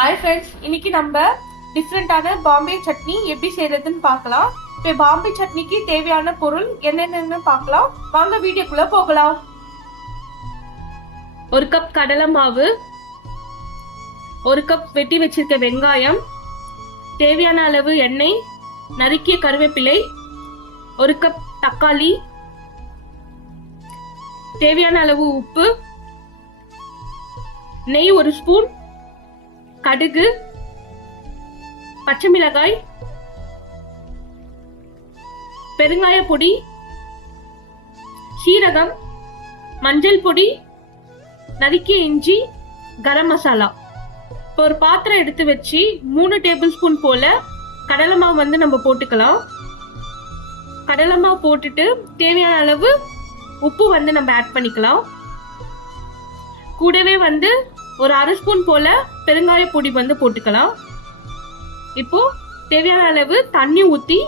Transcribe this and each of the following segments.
Hi friends, இன்னைக்கு நம்ம டிஃப்ரெண்டான பாம்பே சட்னி எப்படி செய்யறதுன்னு பார்க்கலாம். இப்போ பாம்பே சட்னிக்கு தேவையான பொருள் என்னென்னு பார்க்கலாம். வாங்க வீடியோக்குள்ள போகலாம். 1 கப் கடலை மாவு, 1 கப் வெட்டி வச்சிருக்க வெங்காயம், தேவையான அளவு எண்ணெய், நறுக்கிய கருவேப்பிலை, 1 கப் தக்காளி, தேவையான அளவு உப்பு, நெய் 1 ஸ்பூன், கடுகு, பச்சை மிளகாய், பெருங்காய பொடி, சீரகம், மஞ்சள் பொடி, நறுக்கிய இஞ்சி, கரம் மசாலா. இப்போ ஒரு பாத்திரம் எடுத்து வச்சு 3 டேபிள் ஸ்பூன் போல கடலை மாவு நம்ம போட்டுக்கலாம். கடலை மாவு போட்டுட்டு தேவையான அளவு உப்பு நம்ம ஆட் பண்ணிக்கலாம். கூடவே ஒரு 1/2 ஸ்பூன் போல பெருங்காய பொடி போட்டுக்கலாம். இப்போ தேவையான அளவு தண்ணி ஊத்தி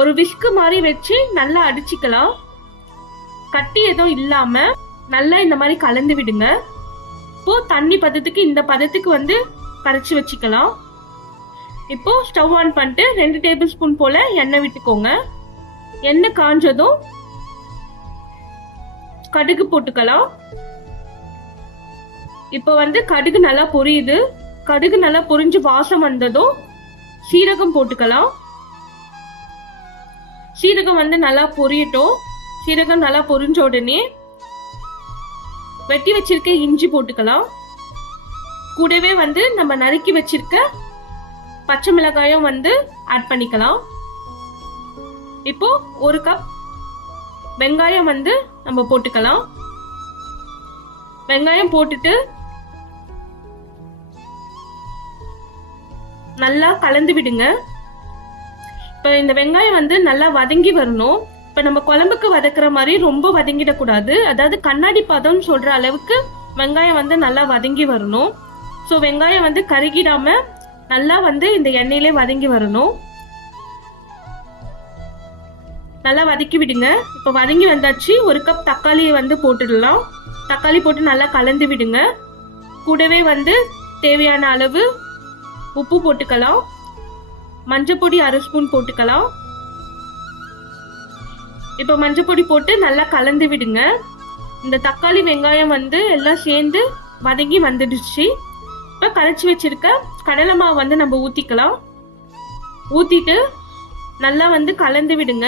ஒரு விஸ்க் மாதிரி வச்சு நல்லா அடிச்சுக்கலாம். கட்டி எதுவும் இல்லாம நல்லா இந்த மாதிரி கலந்து விடுங்க. இப்போ தண்ணி பதத்துக்கு இந்த பதத்துக்கு கரைச்சி வச்சுக்கலாம். இப்போ ஸ்டவ் ஆன் பண்ணிட்டு 2 டேபிள் ஸ்பூன் போல எண்ணெய் விட்டுக்கோங்க. எண்ணெய் காஞ்சதும் கடுகு போட்டுக்கலாம். இப்போ கடுகு நல்லா பொரியுது. கடுகு நல்லா பொரிஞ்சு வாசம் வந்ததும் சீரகம் போட்டுக்கலாம். சீரகம் நல்லா பொரியட்டும். சீரகம் நல்லா பொரிஞ்ச உடனே வெட்டி வச்சிருக்க இஞ்சி போட்டுக்கலாம். கூடவே நம்ம நறுக்கி வச்சிருக்க பச்சை மிளகாயும் ஆட் பண்ணிக்கலாம். இப்போ 1 கப் வெங்காயம் நம்ம போட்டுக்கலாம். வெங்காயம் போட்டுட்டு நல்லா கலந்து விடுங்க. இப்ப இந்த வெங்காயம் நல்லா வதங்கி வரணும். இப்ப நம்ம குழம்புக்கு வதக்குற மாதிரி ரொம்ப வதங்கிடக்கூடாது. அதாவது கண்ணாடி பதம் சொல்ற அளவுக்கு வெங்காயம் நல்லா வதங்கி வரணும். சோ வெங்காயம் கருகிடாம நல்லா இந்த எண்ணெயிலே வதங்கி வரணும். நல்லா வதக்கி விடுங்க. இப்ப வதங்கி வந்தாச்சு. 1 கப் தக்காளியை போட்டுடலாம். தக்காளி போட்டு நல்லா கலந்து விடுங்க. கூடவே தேவையான அளவு உப்பு போட்டுக்கலாம். மஞ்சள் பொடி 1/2 ஸ்பூன் போட்டுக்கலாம். இப்ப மஞ்சள் பொடி போட்டு நல்லா கலந்து விடுங்க. இந்த தக்காளி வெங்காயம் எல்லாம் சேர்ந்து வதங்கி வந்துடுச்சு. இப்ப கரைச்சி வச்சிருக்க கடலை மாவு நம்ம ஊத்திக்கலாம். ஊத்திட்டு நல்லா கலந்து விடுங்க.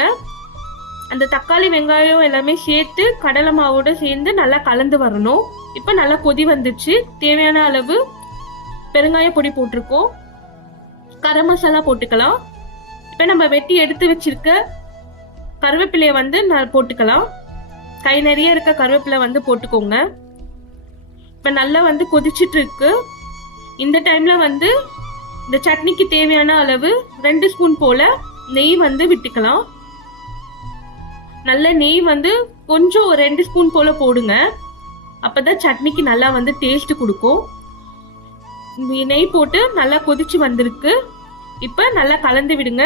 அந்த தக்காளி வெங்காயம் எல்லாமே சேர்த்து கடலை மாவோட சேர்ந்து நல்லா கலந்து வரணும். இப்ப நல்லா கொதி வந்துச்சு. தேவையான அளவு பெருங்காய பொடி போட்டிருக்கோம். கரம் மசாலா போட்டுக்கலாம். இப்ப நம்ம வெட்டி எடுத்து வச்சிருக்க கருவேப்பிலைய போட்டுக்கலாம். கை நிறைய இருக்க கருவேப்பிலை போட்டுக்கோங்க. இப்ப நல்லா கொதிச்சிட்டு இருக்கு. இந்த டைம்ல இந்த சட்னிக்கு தேவையான அளவு 2 ஸ்பூன் போல நெய் விட்டுக்கலாம். நல்ல நெய் கொஞ்சம் 2 ஸ்பூன் போல போடுங்க. அப்பதான் சட்னிக்கு நல்லா டேஸ்ட் கொடுக்கும். நெய் போட்டு நல்லா கொதிச்சு வந்திருக்கு. இப்ப நல்லா கலந்து விடுங்க.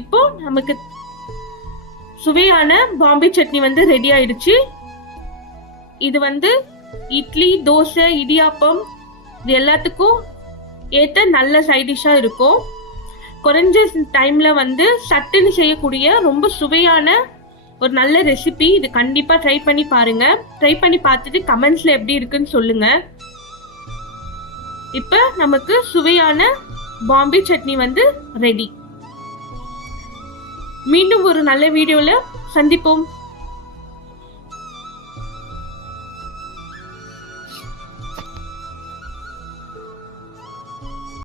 இப்போ நமக்கு சுவையான பாம்பே சட்னி ரெடி ஆயிடுச்சு. இது இட்லி, தோசை, இடியாப்பம் இது எல்லாத்துக்கும் ஏத்த நல்ல சைட் டிஷ்ஷா இருக்கும். குறைஞ்ச டைம்ல சட்டுன்னு செய்யக்கூடிய ரொம்ப சுவையான ஒரு நல்ல ரெசிபி. இது கண்டிப்பா ட்ரை பண்ணி பாருங்க. ட்ரை பண்ணி பார்த்துட்டு கமெண்ட்ஸ்ல எப்படி இருக்குன்னு சொல்லுங்க. இப்ப நமக்கு சுவையான பாம்பே சட்னி ரெடி. மீண்டும் ஒரு நல்ல வீடியோல சந்திப்போம்.